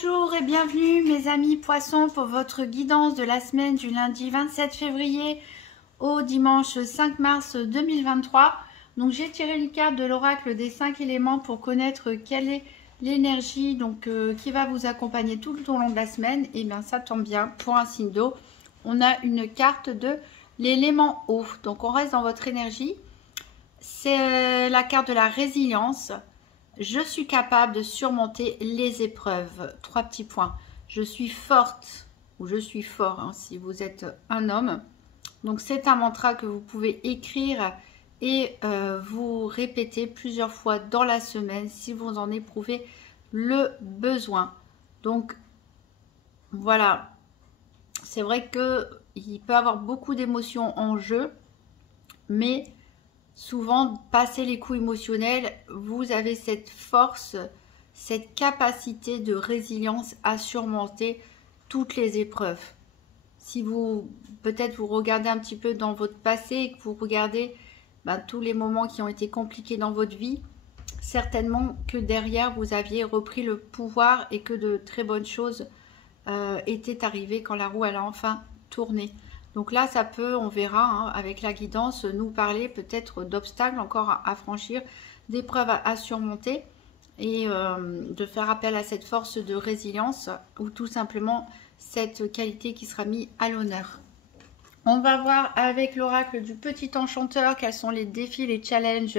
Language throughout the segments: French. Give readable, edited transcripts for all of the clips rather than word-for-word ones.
Bonjour et bienvenue mes amis poissons pour votre guidance de la semaine du lundi 27 février au dimanche 5 mars 2023. Donc j'ai tiré une carte de l'oracle des 5 éléments pour connaître quelle est l'énergie qui va vous accompagner tout au long de la semaine. Et bien ça tombe bien, pour un signe d'eau, on a une carte de l'élément eau. Donc on reste dans votre énergie. C'est la carte de la résilience. Je suis capable de surmonter les épreuves. 3 petits points. Je suis forte ou je suis fort hein, si vous êtes un homme. Donc c'est un mantra que vous pouvez écrire et vous répéter plusieurs fois dans la semaine si vous en éprouvez le besoin. Donc voilà, c'est vrai qu'il peut y avoir beaucoup d'émotions en jeu, mais souvent, passer les coups émotionnels, vous avez cette force, cette capacité de résilience à surmonter toutes les épreuves. Si vous, peut-être vous regardez un petit peu dans votre passé et que vous regardez tous les moments qui ont été compliqués dans votre vie, certainement que derrière vous aviez repris le pouvoir et que de très bonnes choses étaient arrivées quand la roue elle a enfin tourné. Donc là, ça peut, on verra, hein, avec la guidance, nous parler peut-être d'obstacles encore à franchir, d'épreuves à surmonter et de faire appel à cette force de résilience ou tout simplement cette qualité qui sera mise à l'honneur. On va voir avec l'oracle du petit enchanteur quels sont les défis, les challenges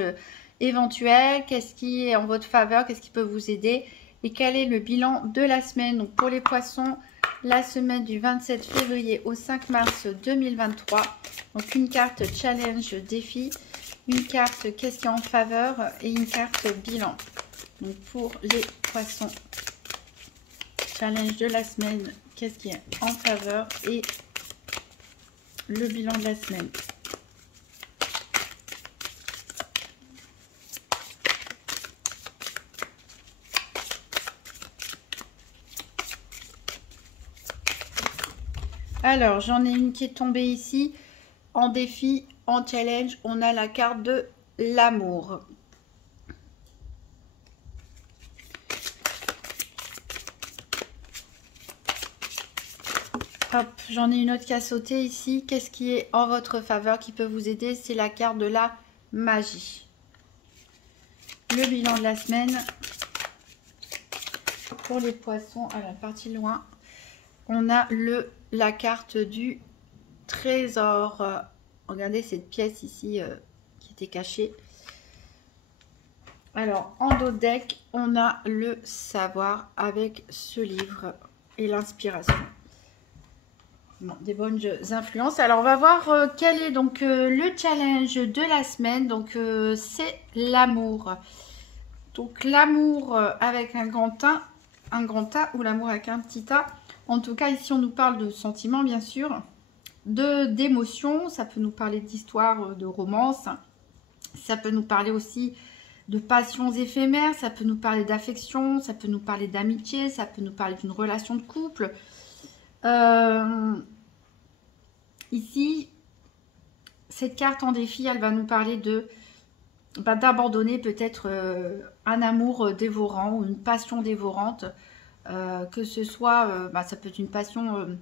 éventuels, qu'est-ce qui est en votre faveur, qu'est-ce qui peut vous aider et quel est le bilan de la semaine. Donc pour les poissons, la semaine du 27 février au 5 mars 2023. Donc une carte challenge défi, une carte qu'est-ce qui est en faveur et une carte bilan. Donc pour les poissons, challenge de la semaine, qu'est-ce qui est en faveur et le bilan de la semaine. Alors, j'en ai une qui est tombée ici. En défi, en challenge, on a la carte de l'amour. Hop, j'en ai une autre qui a sauté ici. Qu'est-ce qui est en votre faveur qui peut vous aider? C'est la carte de la magie. Le bilan de la semaine. Pour les poissons, à la partie loin, on a la carte du trésor. Regardez cette pièce ici qui était cachée. Alors, en dos de deck, on a le savoir avec ce livre et l'inspiration. Bon, des bonnes influences. Alors, on va voir quel est donc le challenge de la semaine. Donc, c'est l'amour. Donc, l'amour avec un grand A ou l'amour avec un petit A. En tout cas, ici, on nous parle de sentiments, bien sûr, d'émotions. Ça peut nous parler d'histoire, de romance. Ça peut nous parler aussi de passions éphémères. Ça peut nous parler d'affection. Ça peut nous parler d'amitié. Ça peut nous parler d'une relation de couple. Ici, cette carte en défi, elle va nous parler d'abandonner peut-être un amour dévorant ou une passion dévorante. Que ce soit, ça peut être une passion,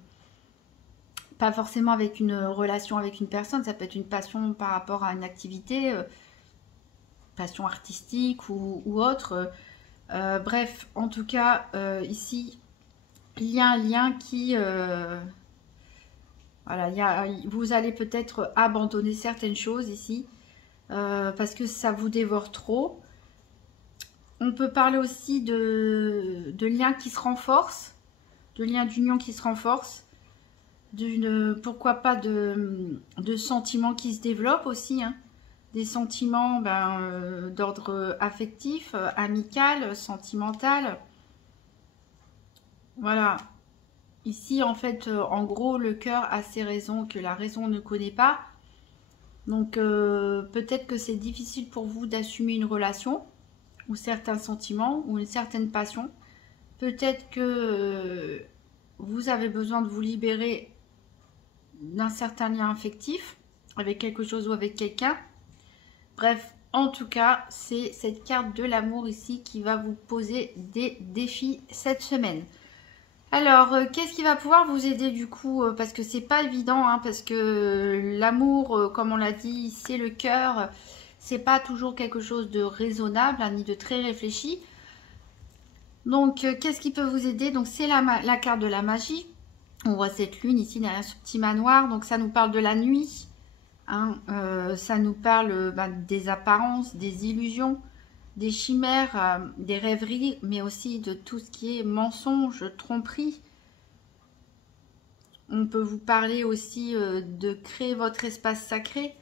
pas forcément avec une relation avec une personne, ça peut être une passion par rapport à une activité, passion artistique ou autre. Bref, en tout cas, ici, il y a un lien qui... voilà, vous allez peut-être abandonner certaines choses ici, parce que ça vous dévore trop. On peut parler aussi de liens qui se renforcent, de liens d'union qui se renforcent, pourquoi pas de sentiments qui se développent aussi, hein. Des sentiments d'ordre affectif, amical, sentimental. Voilà. Ici, en fait, en gros, le cœur a ses raisons que la raison ne connaît pas. Donc, peut-être que c'est difficile pour vous d'assumer une relation ou certains sentiments, ou une certaine passion. Peut-être que vous avez besoin de vous libérer d'un certain lien affectif, avec quelque chose ou avec quelqu'un. Bref, en tout cas, c'est cette carte de l'amour ici qui va vous poser des défis cette semaine. Alors, qu'est-ce qui va pouvoir vous aider du coup parce que c'est pas évident, hein, parce que l'amour, comme on l'a dit, c'est le cœur. C'est pas toujours quelque chose de raisonnable, hein, ni de très réfléchi. Donc, qu'est-ce qui peut vous aider? Donc, c'est la carte de la magie. On voit cette lune ici derrière ce petit manoir. Donc, ça nous parle de la nuit. Hein, ça nous parle des apparences, des illusions, des chimères, des rêveries, mais aussi de tout ce qui est mensonge, tromperie. On peut vous parler aussi de créer votre espace sacré.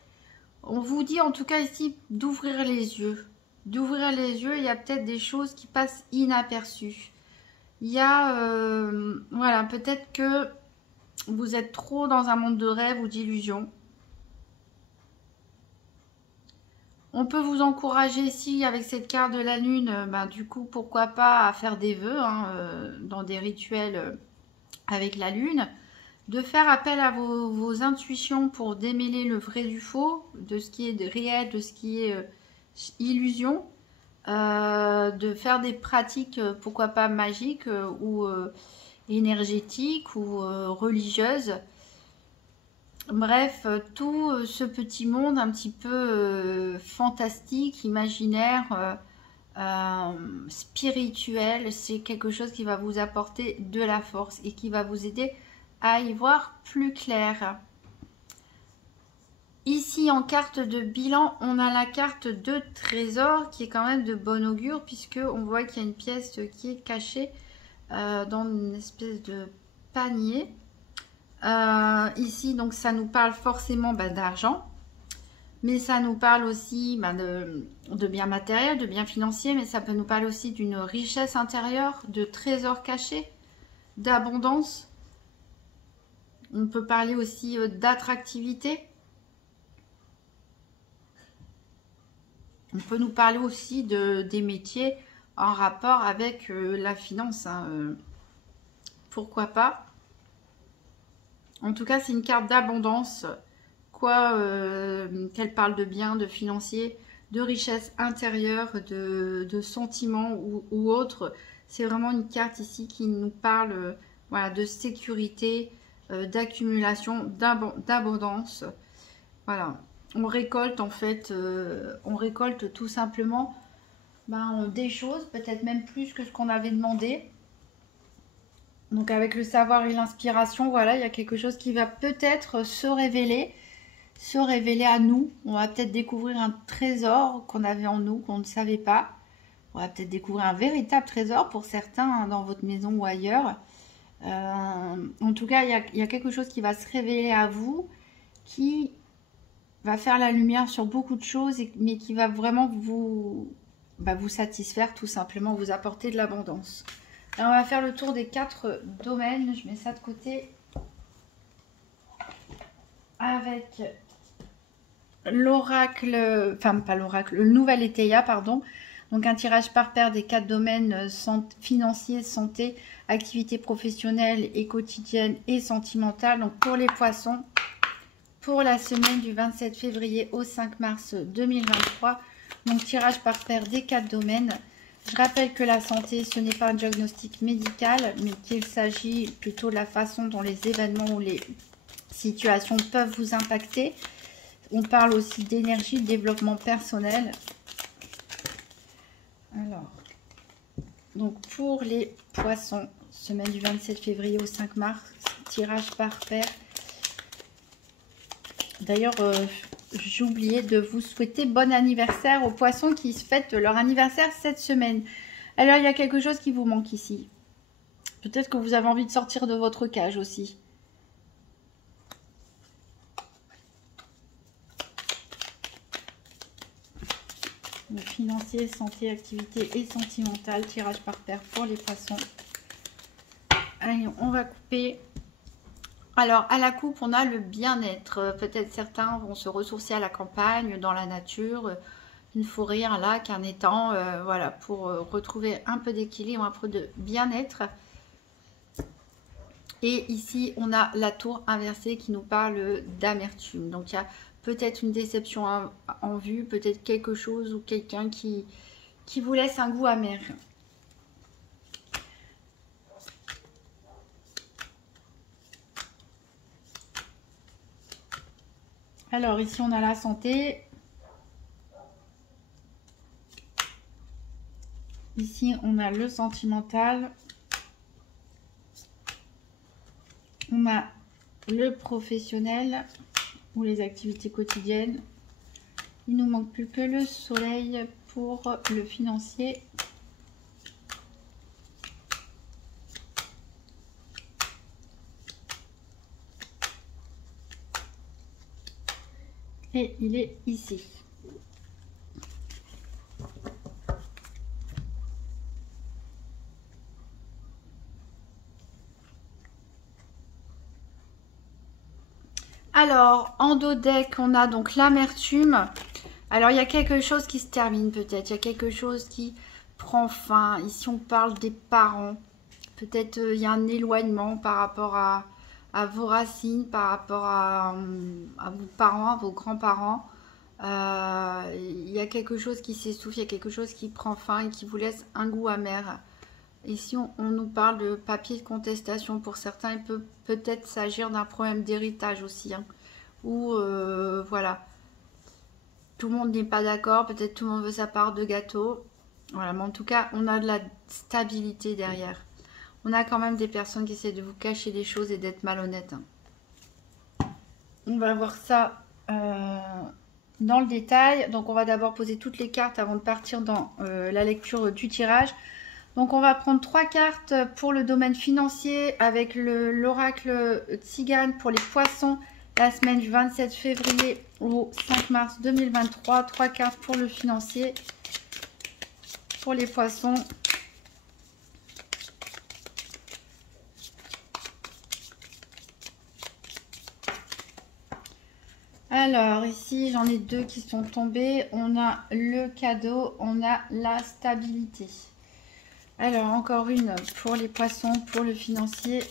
On vous dit en tout cas ici d'ouvrir les yeux. D'ouvrir les yeux, il y a peut-être des choses qui passent inaperçues. Il y a, voilà, peut-être que vous êtes trop dans un monde de rêve ou d'illusions. On peut vous encourager ici avec cette carte de la lune, du coup, pourquoi pas à faire des vœux hein, dans des rituels avec la lune. De faire appel à vos intuitions pour démêler le vrai du faux, de ce qui est réel, de ce qui est illusion. De faire des pratiques, pourquoi pas magiques ou énergétiques ou religieuses. Bref, tout ce petit monde un petit peu fantastique, imaginaire, spirituel, c'est quelque chose qui va vous apporter de la force et qui va vous aider à y voir plus clair. Ici, en carte de bilan, on a la carte de trésor qui est quand même de bon augure puisque on voit qu'il y a une pièce qui est cachée dans une espèce de panier. Ici, donc, ça nous parle forcément d'argent, mais ça nous parle aussi de biens matériels, de biens financiers, mais ça peut nous parler aussi d'une richesse intérieure, de trésors cachés, d'abondance. On peut parler aussi d'attractivité. On peut nous parler aussi des métiers en rapport avec la finance. Hein, pourquoi pas? En tout cas, c'est une carte d'abondance. Qu'elle parle de biens, de financiers, de richesse intérieure, de sentiments ou autres. C'est vraiment une carte ici qui nous parle voilà, de sécurité, d'accumulation, d'abondance. Voilà. On récolte en fait, on récolte tout simplement des choses, peut-être même plus que ce qu'on avait demandé. Donc avec le savoir et l'inspiration, voilà, il y a quelque chose qui va peut-être se révéler à nous. On va peut-être découvrir un trésor qu'on avait en nous, qu'on ne savait pas. On va peut-être découvrir un véritable trésor pour certains hein, dans votre maison ou ailleurs. En tout cas, il y a quelque chose qui va se révéler à vous, qui va faire la lumière sur beaucoup de choses, mais qui va vraiment vous satisfaire tout simplement, vous apporter de l'abondance. Alors, on va faire le tour des 4 domaines. Je mets ça de côté. Avec l'oracle, enfin pas l'oracle, le nouvel Éteia, pardon. Donc un tirage par paire des 4 domaines financiers, santé, activité professionnelle et quotidienne et sentimentale. Donc pour les poissons, pour la semaine du 27 février au 5 mars 2023. Donc tirage par paire des 4 domaines. Je rappelle que la santé, ce n'est pas un diagnostic médical, mais qu'il s'agit plutôt de la façon dont les événements ou les situations peuvent vous impacter. On parle aussi d'énergie, de développement personnel. Alors, donc pour les poissons, semaine du 27 février au 5 mars, tirage par paire. D'ailleurs, j'ai oublié de vous souhaiter bon anniversaire aux poissons qui fêtent leur anniversaire cette semaine. Alors, il y a quelque chose qui vous manque ici. Peut-être que vous avez envie de sortir de votre cage aussi. Le financier, santé, activité et sentimentale. Tirage par paire pour les poissons. Allez, on va couper. Alors, à la coupe, on a le bien-être. Peut-être certains vont se ressourcer à la campagne, dans la nature, une forêt, un lac, un étang, voilà, pour retrouver un peu d'équilibre, un peu de bien-être. Et ici, on a la tour inversée qui nous parle d'amertume. Donc, il y a peut-être une déception en vue, peut-être quelque chose ou quelqu'un qui vous laisse un goût amer. Alors ici on a la santé. Ici on a le sentimental. On a le professionnel ou les activités quotidiennes. Il nous manque plus que le soleil pour le financier. Et il est ici. Alors, en dos deck, on a donc l'amertume. Alors, il y a quelque chose qui se termine peut-être. Il y a quelque chose qui prend fin. Ici, on parle des parents. Peut-être il y a un éloignement par rapport à vos racines, par rapport à vos parents, à vos grands-parents. Il y a quelque chose qui s'essouffle, il y a quelque chose qui prend fin et qui vous laisse un goût amer. Ici, on nous parle de papier de contestation. Pour certains, il peut peut-être s'agir d'un problème d'héritage aussi. Hein, ou voilà, tout le monde n'est pas d'accord. Peut-être tout le monde veut sa part de gâteau. Voilà, mais en tout cas, on a de la stabilité derrière. On a quand même des personnes qui essaient de vous cacher des choses et d'être malhonnêtes. Hein. On va voir ça dans le détail. Donc, on va d'abord poser toutes les cartes avant de partir dans la lecture du tirage. Donc on va prendre 3 cartes pour le domaine financier avec l'oracle Tzigane pour les poissons la semaine du 27 février au 5 mars 2023. 3 cartes pour le financier pour les poissons. Alors ici j'en ai 2 qui sont tombés. On a le cadeau, on a la stabilité. Alors, encore une pour les poissons, pour le financier.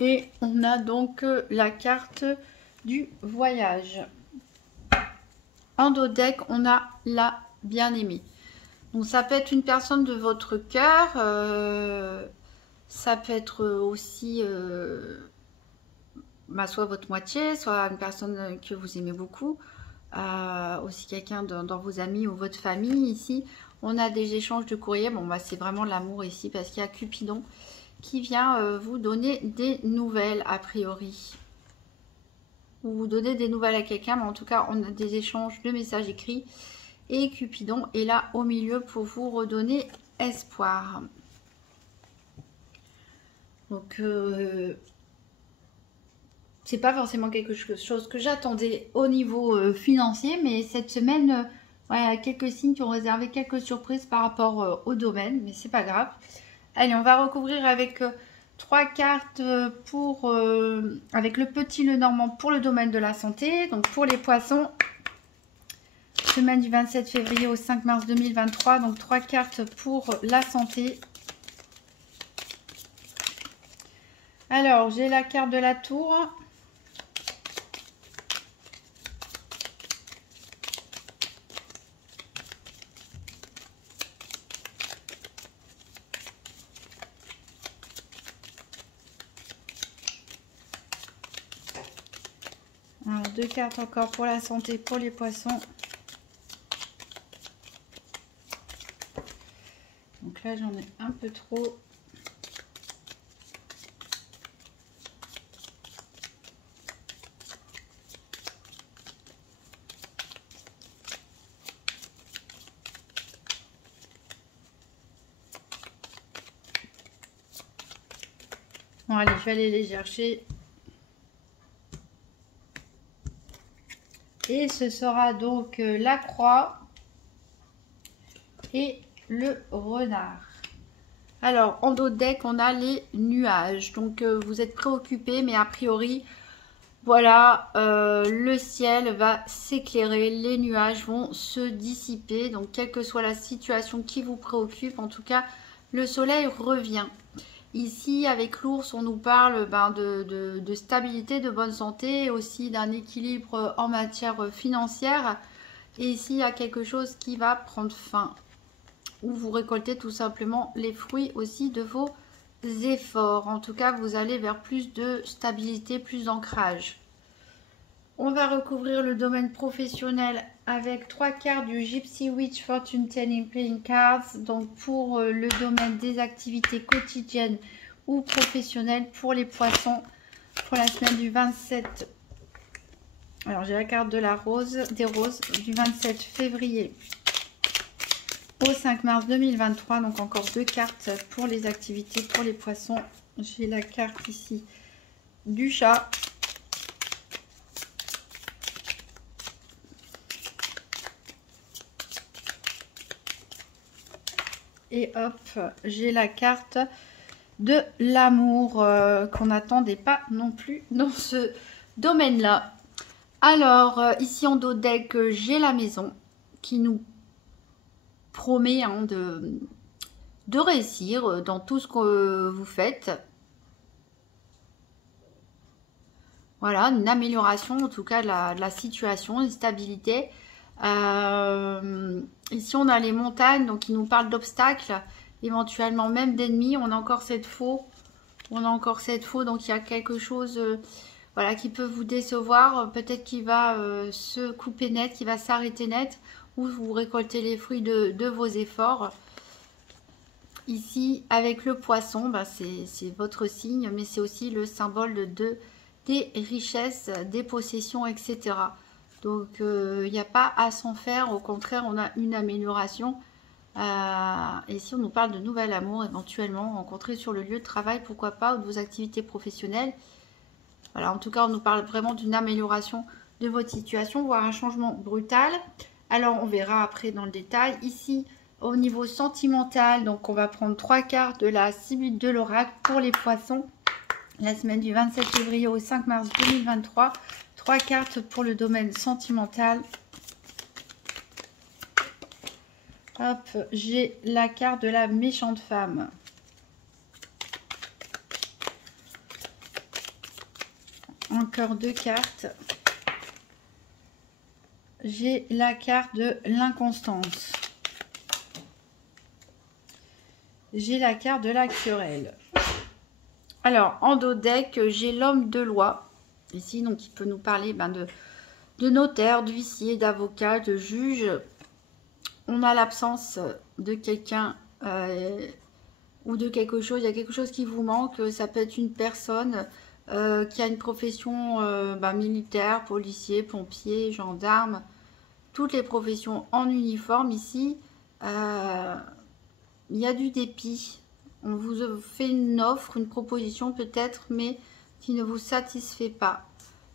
Et on a donc la carte du voyage. En dos deck, on a la bien-aimée. Donc, ça peut être une personne de votre cœur. Ça peut être aussi soit votre moitié, soit une personne que vous aimez beaucoup, aussi quelqu'un dans vos amis ou votre famille. Ici, on a des échanges de courrier. Bon, bah, c'est vraiment l'amour ici parce qu'il y a Cupidon qui vient vous donner des nouvelles a priori. Ou vous donner des nouvelles à quelqu'un, mais en tout cas, on a des échanges de messages écrits. Et Cupidon est là au milieu pour vous redonner espoir. Donc, c'est pas forcément quelque chose que j'attendais au niveau financier, mais cette semaine, il y a quelques signes qui ont réservé quelques surprises par rapport au domaine, mais c'est pas grave. Allez, on va recouvrir avec 3 cartes pour avec le petit Lenormand pour le domaine de la santé. Donc, pour les poissons, semaine du 27 février au 5 mars 2023. Donc, 3 cartes pour la santé. Alors, j'ai la carte de la tour. Alors, 2 cartes encore pour la santé, pour les poissons. Donc là, j'en ai un peu trop. Bon, allez, je vais aller les chercher. Et ce sera donc la croix et le renard. Alors, en dos de deck, on a les nuages. Donc, vous êtes préoccupés, mais a priori, voilà, le ciel va s'éclairer. Les nuages vont se dissiper. Donc, quelle que soit la situation qui vous préoccupe, en tout cas, le soleil revient. Ici, avec l'ours, on nous parle de stabilité, de bonne santé, aussi d'un équilibre en matière financière. Et ici, il y a quelque chose qui va prendre fin. Ou vous récoltez tout simplement les fruits aussi de vos efforts. En tout cas, vous allez vers plus de stabilité, plus d'ancrage. On va recouvrir le domaine professionnel avec 3 cartes du Gypsy Witch Fortune Telling Playing Cards. Donc pour le domaine des activités quotidiennes ou professionnelles pour les poissons pour la semaine du 27. Alors j'ai la carte de la rose, des roses du 27 février au 5 mars 2023. Donc encore 2 cartes pour les activités pour les poissons. J'ai la carte ici du chat. Et hop, j'ai la carte de l'amour qu'on n'attendait pas non plus dans ce domaine-là. Alors, ici en dos de deck, j'ai la maison qui nous promet hein, de réussir dans tout ce que vous faites. Voilà, une amélioration en tout cas de la situation, une stabilité. Ici on a les montagnes, donc ils nous parlent d'obstacles, éventuellement même d'ennemis. On a encore cette faux, donc il y a quelque chose voilà, qui peut vous décevoir, peut-être qu'il va se couper net, qui va s'arrêter net, ou vous récoltez les fruits de vos efforts. Ici avec le poisson, bah, c'est votre signe, mais c'est aussi le symbole des richesses, des possessions, etc. Donc, il n'y a pas à s'en faire. Au contraire, on a une amélioration. Et si on nous parle de nouvel amour, éventuellement, rencontré sur le lieu de travail, pourquoi pas, ou de vos activités professionnelles. Voilà, en tout cas, on nous parle vraiment d'une amélioration de votre situation, voire un changement brutal. Alors, on verra après dans le détail. Ici, au niveau sentimental, donc on va prendre 3 cartes de la Sibylle de l'oracle pour les poissons. La semaine du 27 février au 5 mars 2023. 3 cartes pour le domaine sentimental. Hop, j'ai la carte de la méchante femme. Encore 2 cartes. J'ai la carte de l'inconstance. J'ai la carte de la querelle. Alors, en dos deck, j'ai l'homme de loi. Ici, donc, il peut nous parler de notaire, d'huissier, d'avocat, de juge. On a l'absence de quelqu'un ou de quelque chose. Il y a quelque chose qui vous manque. Ça peut être une personne qui a une profession militaire, policier, pompier, gendarme. Toutes les professions en uniforme. Ici, il y a du dépit. On vous fait une offre, une proposition peut-être, mais qui ne vous satisfait pas.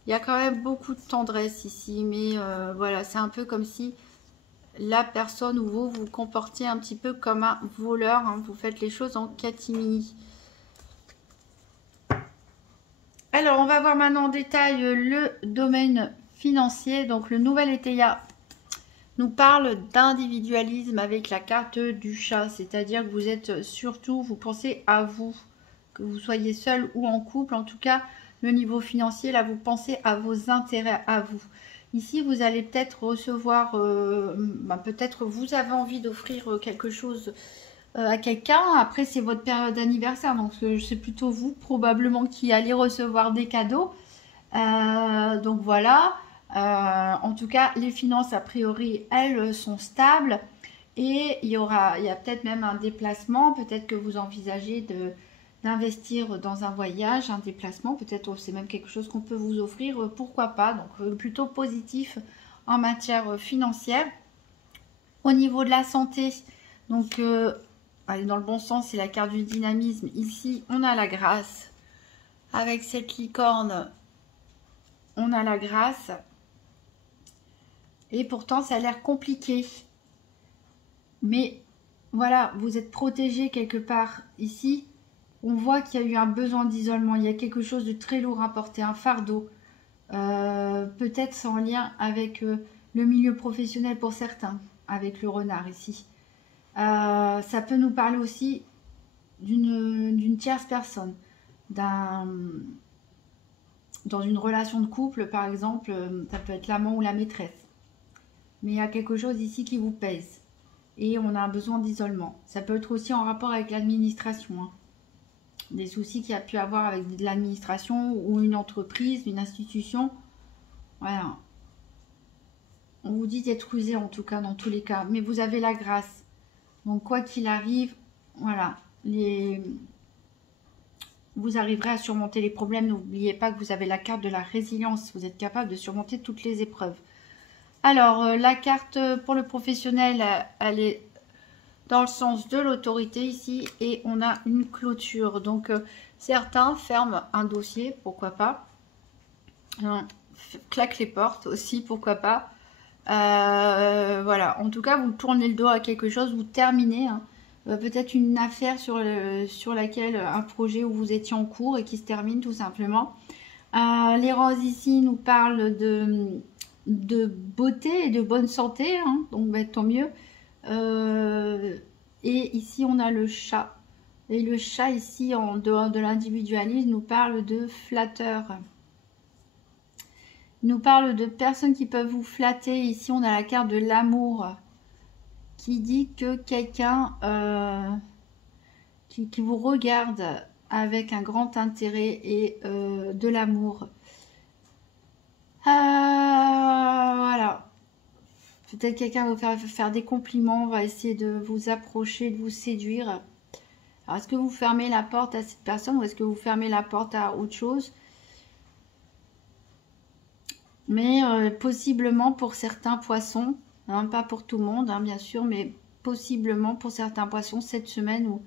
Il y a quand même beaucoup de tendresse ici, mais voilà, c'est un peu comme si la personne ou vous vous comportiez un petit peu comme un voleur. Hein, vous faites les choses en catimini. Alors, on va voir maintenant en détail le domaine financier. Donc, le nouvel Étéia nous parle d'individualisme avec la carte du chat, c'est-à-dire que vous êtes surtout, vous pensez à vous, que vous soyez seul ou en couple, en tout cas le niveau financier, là vous pensez à vos intérêts à vous. Ici vous allez peut-être recevoir, peut-être vous avez envie d'offrir quelque chose à quelqu'un, après c'est votre période d'anniversaire, donc c'est plutôt vous probablement qui allez recevoir des cadeaux, donc voilà. En tout cas, les finances, a priori, elles sont stables. Et il y a peut-être même un déplacement. Peut-être que vous envisagez d'investir dans un voyage, un déplacement. Peut-être c'est même quelque chose qu'on peut vous offrir. Pourquoi pas? Donc, plutôt positif en matière financière. Au niveau de la santé, donc, aller dans le bon sens, c'est la carte du dynamisme. Ici, on a la grâce. Avec cette licorne, on a la grâce. Et pourtant, ça a l'air compliqué. Mais voilà, vous êtes protégé quelque part. Ici, on voit qu'il y a eu un besoin d'isolement. Il y a quelque chose de très lourd à porter, un fardeau. Peut-être sans lien avec le milieu professionnel pour certains, avec le renard ici. Ça peut nous parler aussi d'une tierce personne. Dans une relation de couple, par exemple, ça peut être l'amant ou la maîtresse. Mais il y a quelque chose ici qui vous pèse. Et on a un besoin d'isolement. Ça peut être aussi en rapport avec l'administration. Hein. Des soucis qu'il y a pu avoir avec de l'administration ou une entreprise, une institution. Voilà. On vous dit d'être usé en tout cas, dans tous les cas. Mais vous avez la grâce. Donc quoi qu'il arrive, voilà. Vous arriverez à surmonter les problèmes. N'oubliez pas que vous avez la carte de la résilience. Vous êtes capable de surmonter toutes les épreuves. Alors, la carte pour le professionnel, elle est dans le sens de l'autorité ici. Et on a une clôture. Donc, certains ferment un dossier, pourquoi pas. Claquent les portes aussi, pourquoi pas. Voilà, en tout cas, vous tournez le dos à quelque chose, vous terminez. Hein. Peut-être une affaire sur laquelle, un projet où vous étiez en cours et qui se termine tout simplement. Les roses ici nous parlent de beauté et de bonne santé, hein, donc bah, tant mieux. Et ici on a le chat. Et le chat ici, en dehors de l'individualisme, nous parle de flatteur. Il nous parle de personnes qui peuvent vous flatter. Ici on a la carte de l'amour qui dit que quelqu'un qui vous regarde avec un grand intérêt et de l'amour. Voilà. Peut-être quelqu'un va vous faire des compliments, va essayer de vous approcher, de vous séduire. Alors, est-ce que vous fermez la porte à cette personne ou est-ce que vous fermez la porte à autre chose? Mais possiblement pour certains poissons, hein, pas pour tout le monde, hein, bien sûr, mais possiblement pour certains poissons, cette semaine ou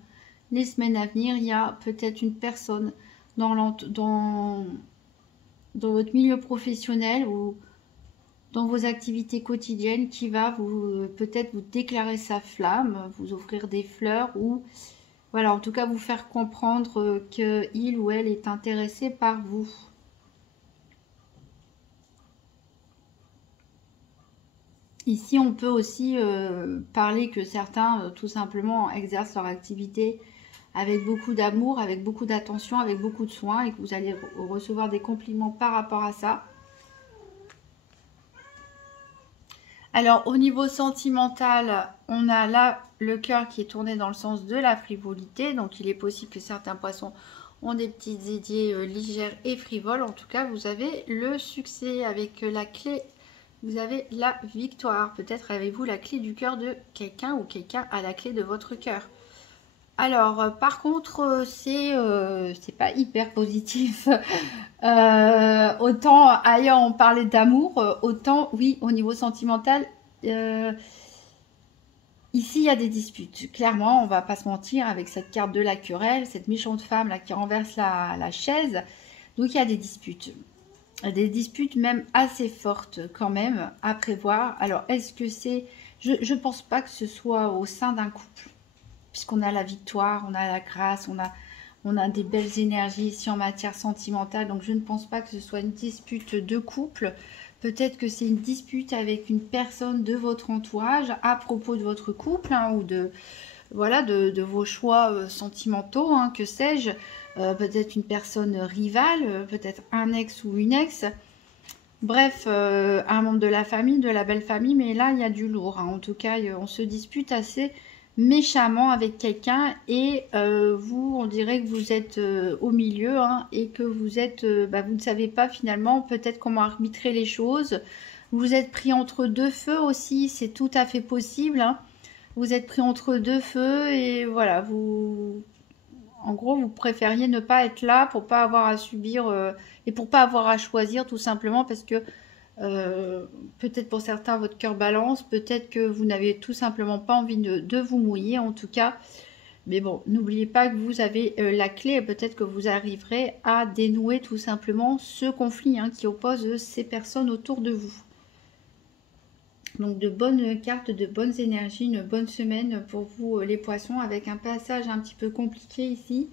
les semaines à venir, il y a peut-être une personne dans votre milieu professionnel ou dans vos activités quotidiennes qui va peut-être vous déclarer sa flamme, vous offrir des fleurs ou voilà, en tout cas vous faire comprendre que il ou elle est intéressé par vous. Ici, on peut aussi parler que certains, tout simplement, exercent leur activité avec beaucoup d'amour, avec beaucoup d'attention, avec beaucoup de soin et que vous allez recevoir des compliments par rapport à ça. Alors, au niveau sentimental, on a là le cœur qui est tourné dans le sens de la frivolité. Donc, il est possible que certains poissons ont des petites idées légères et frivoles. En tout cas, vous avez le succès avec la clé. Vous avez la victoire. Peut-être avez-vous la clé du cœur de quelqu'un ou quelqu'un a la clé de votre cœur. Alors, par contre, c'est pas hyper positif. Autant ailleurs on parlait d'amour, autant oui, au niveau sentimental, ici il y a des disputes. Clairement, on va pas se mentir avec cette carte de la querelle, cette méchante femme là qui renverse la chaise. Donc il y a des disputes. Des disputes même assez fortes quand même à prévoir. Alors, est-ce que c'est... Je ne pense pas que ce soit au sein d'un couple. Puisqu'on a la victoire, on a la grâce, on a des belles énergies ici en matière sentimentale. Donc je ne pense pas que ce soit une dispute de couple. Peut-être que c'est une dispute avec une personne de votre entourage à propos de votre couple hein, ou voilà, de vos choix sentimentaux, hein, que sais-je. Peut-être une personne rivale, peut-être un ex ou une ex. Bref, un membre de la famille, de la belle famille. Mais là, il y a du lourd. Hein. En tout cas, on se dispute assez méchamment avec quelqu'un et vous on dirait que vous êtes au milieu hein, et que vous êtes vous ne savez pas finalement peut-être comment arbitrer les choses. Vous êtes pris entre deux feux aussi, c'est tout à fait possible hein. Vous êtes pris entre deux feux et voilà, en gros vous préfériez ne pas être là pour pas avoir à subir et pour pas avoir à choisir tout simplement parce que peut-être pour certains votre cœur balance, peut-être que vous n'avez tout simplement pas envie de vous mouiller en tout cas, mais bon, n'oubliez pas que vous avez la clé et peut-être que vous arriverez à dénouer tout simplement ce conflit hein, qui oppose ces personnes autour de vous. Donc de bonnes cartes, de bonnes énergies, une bonne semaine pour vous les poissons avec un passage un petit peu compliqué ici,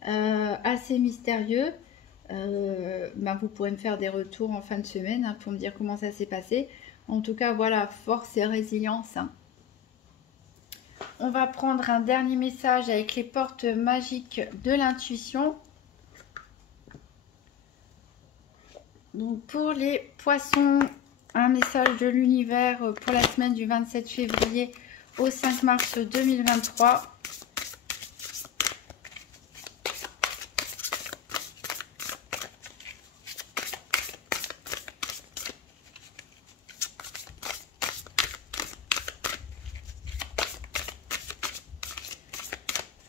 assez mystérieux. Vous pourrez me faire des retours en fin de semaine hein, pour me dire comment ça s'est passé. En tout cas, voilà, force et résilience. Hein. On va prendre un dernier message avec les portes magiques de l'intuition. Donc, pour les poissons, un message de l'univers pour la semaine du 27 février au 5 mars 2023.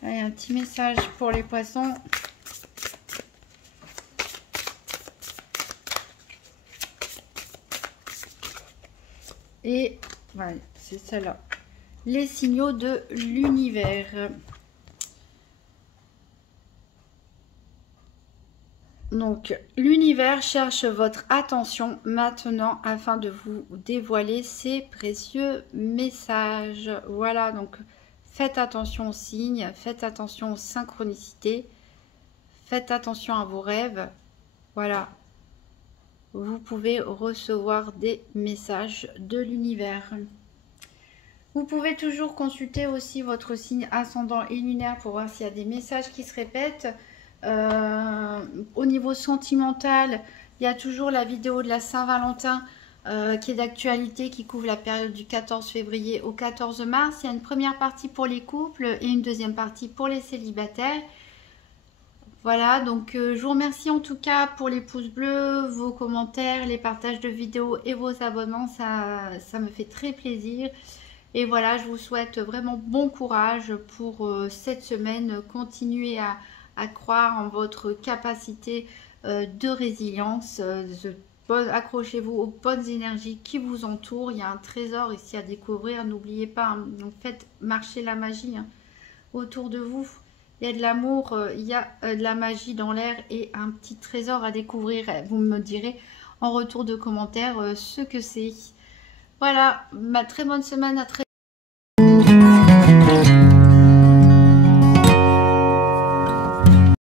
Allez, un petit message pour les poissons. Et voilà, c'est ça là. Les signaux de l'univers. Donc, l'univers cherche votre attention maintenant afin de vous dévoiler ses précieux messages. Voilà, donc faites attention aux signes, faites attention aux synchronicités, faites attention à vos rêves. Voilà. Vous pouvez recevoir des messages de l'univers. Vous pouvez toujours consulter aussi votre signe ascendant et lunaire pour voir s'il y a des messages qui se répètent. Au niveau sentimental, il y a toujours la vidéo de la Saint-Valentin qui est d'actualité, qui couvre la période du 14 février au 14 mars. Il y a une première partie pour les couples et une deuxième partie pour les célibataires. Voilà, donc je vous remercie en tout cas pour les pouces bleus, vos commentaires, les partages de vidéos et vos abonnements, ça me fait très plaisir. Et voilà, je vous souhaite vraiment bon courage pour cette semaine. Continuez à croire en votre capacité de résilience. Accrochez-vous aux bonnes énergies qui vous entourent. Il y a un trésor ici à découvrir, n'oubliez pas, hein, donc faites marcher la magie hein, autour de vous. Il y a de l'amour, il y a de la magie dans l'air et un petit trésor à découvrir. Vous me direz en retour de commentaires ce que c'est. Voilà, ma très bonne semaine, à très